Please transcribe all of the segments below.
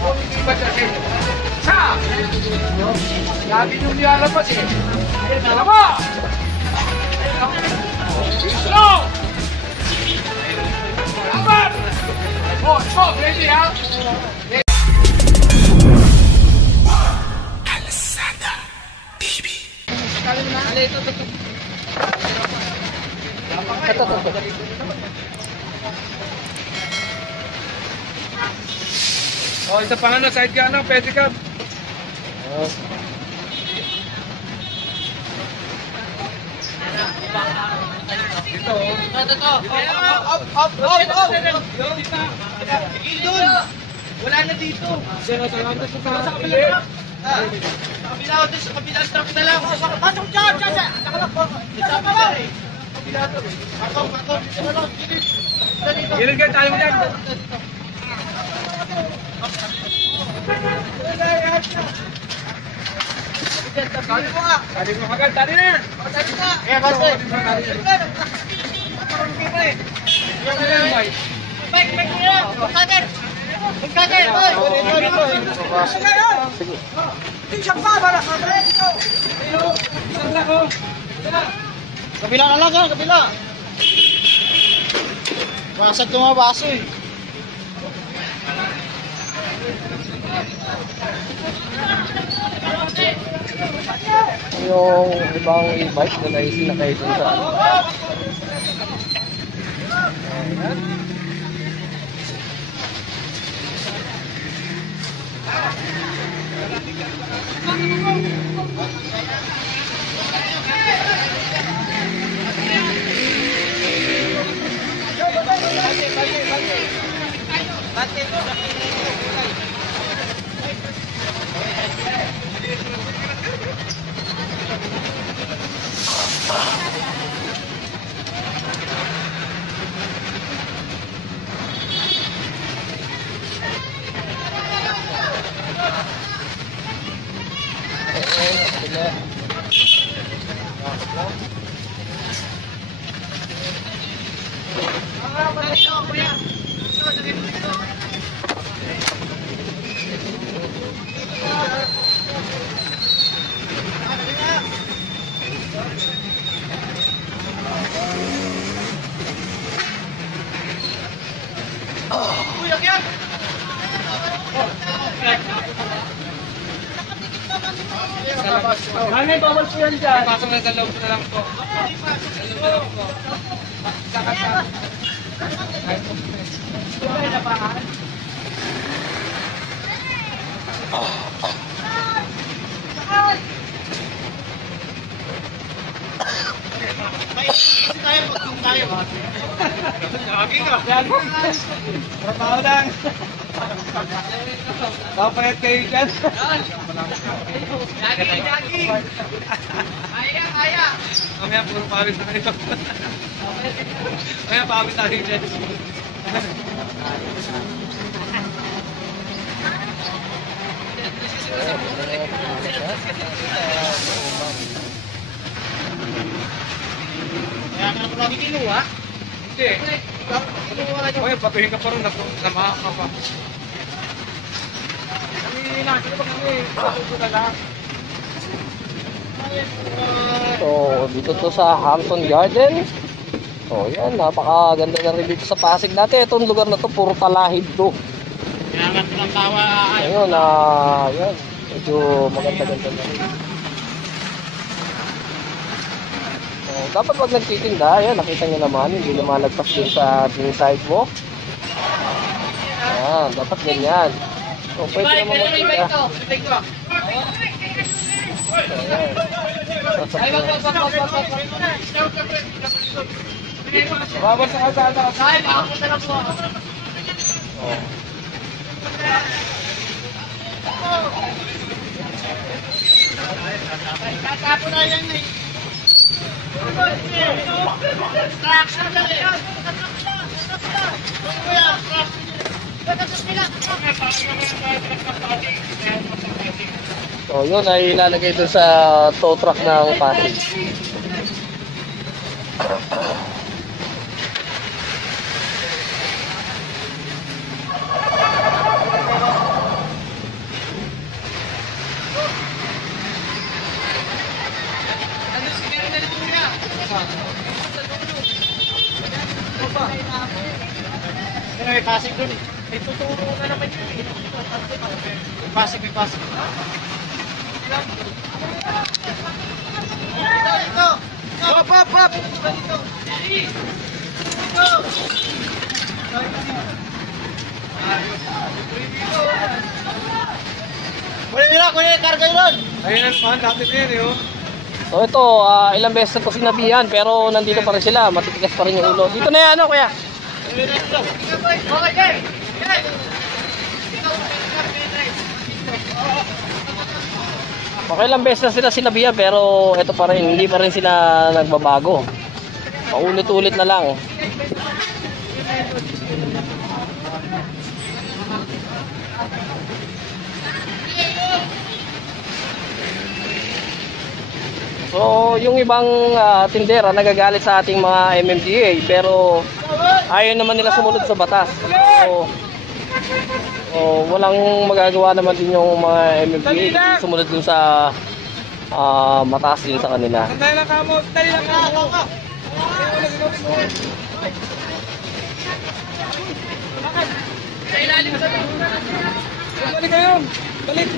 Kunin ko yung iba dyan. Sa! Lagi nyo nilalabas eh. Dalawa! Slow! Apat! Oh, stop! Ready ha? Alasada TV. Ito. Oh, isa pa nga side ka ano, pwede ka. Dito. Up. Idol. Wala na dito. Sa kabila. Sa kabila strap na lang. Pasok dyan. Nakalak po. Sa kabila eh. Kabila to eh. Pasok. Gilid kayo tayo dyan. Tadi mo agad, tadi na! Tadi na! Eh, basta! Baik niya! Magkager! Kabila na lang, kabila! Basag ito mga baso eh. Yung ibang e-bike na naisin na kayo dun sa May bawal po yan dyan. Pasok na sa loob na lang po. Saka. Trabaho lang. Kapayat kayo dyan. Jogging. Kaya. Mamaya puro pawis na kayo. Mamaya pawis na kayo dyan. Kaya ka lagi kinuha? Hindi. Oye, papihin ka pa rin. Namaha ka pa. So, dito to sa Hampton Garden. So, yan, napakaganda ng review sa Pasig natin. Itong lugar na to, puro talahib to. Kaya nga ng tawa. Ayun, yan. Medyo maganda-ganda na rin. So, dapat pag nagtitinda, yan, nakita nyo naman, hindi lumalagpas din sa sidewalk. Ayan, dapat ganyan. So, pwede naman magtinda. Babas sa kalsada. Tatapo na yan eh. So, yun ay ilalagay doon sa tow truck ng Pasig. Pero may pasig doon. May tuturo na naman yun eh. May pasig. Hop! Kunin, karga yun! Ayun ang pan, dati na yan, yun. So ito, ilang beses na ito sinabihan pero nandito pa rin sila, matitigas pa rin yung ulo. Dito na yan, ano kuya? Okay, Jay! Okay, ilang beses na sila sinabihan pero ito pa rin, hindi pa rin sila nagbabago. Paulit-ulit na lang. So, yung ibang tindera nagagalit sa ating mga MMDA pero ayaw naman nila sumunod sa batas. So, walang magagawa naman din yung mga MMDA sumunod dun sa mataas din sa kanila. Dali lang kamo, dali lang kamo. Balik kayo. Balik.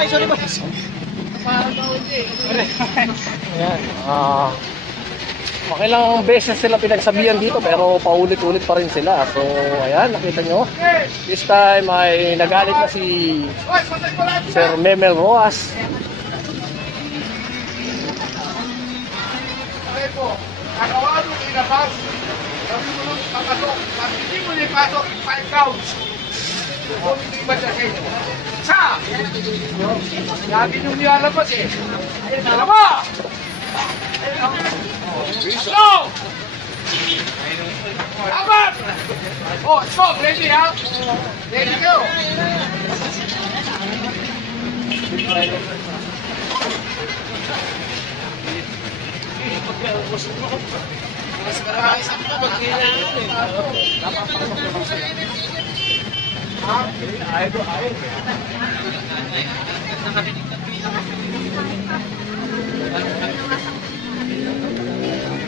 Ay, sorry ba? Ayan, makilang beses sila pinagsabihan dito pero paulit-ulit pa rin sila. So, ayan, nakita nyo. This time ay nagalit na si Sir Memel Roas. Nakawalo ilabas. Sabi mo nung papasok. Pag hindi mo nipasok, 5 rounds. Kung hindi ba siya sa inyo? Sa! Sabi nung nilalabas eh. Ayun, dalawa! Slow! Abat! Oh, stop! Ready ha? Ready go!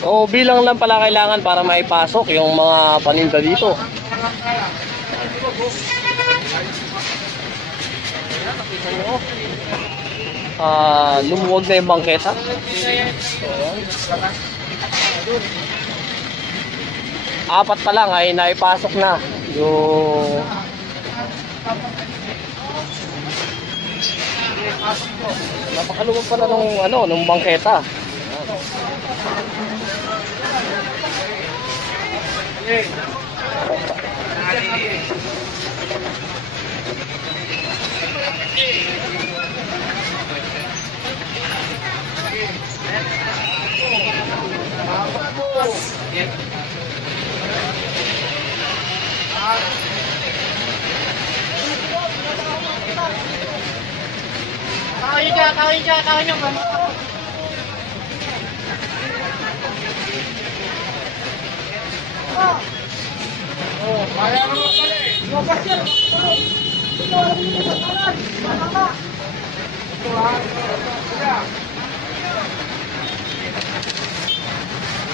So, bilang lang pala kailangan para maipasok yung mga paninda dito. Lumuwag na yung bangketa. Apat pa lang ay naipasok na yung napakaluwag pala nung bangketa. Kawin nyo. Kaya naman pala eh.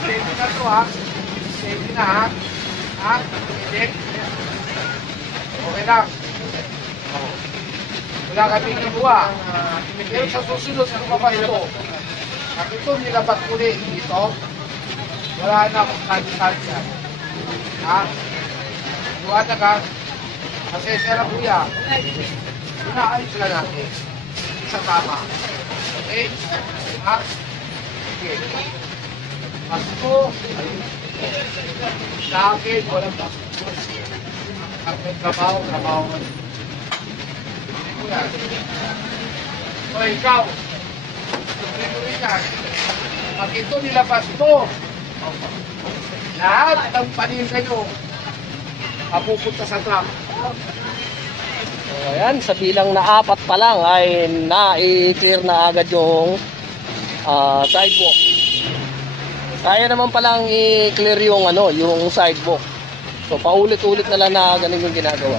Steady na to ha. Steady na ha. Ha? Steady. Okay lang. Wala kami kinuha. Pero sa susunod sa lumabas ito, pag ito nilabat uli dito, wala na akong kansa. Ha? Buwata ka. Kasi sira kuya. Inaayos lang natin. Isang tama. Okay? Ha? Okay. Pasko. Sa akin, walang pasko. Kapag trabaho. Kuya. O ikaw. Pag ito nilabas ito, lahat ng paninda nyo mapupunta sa truck. So, ayan, sa bilang na apat pa lang ay na-clear na agad yung sidewalk. Kaya naman palang i-clear yung yung sidewalk. So paulit-ulit na lang na ganun yung ginagawa.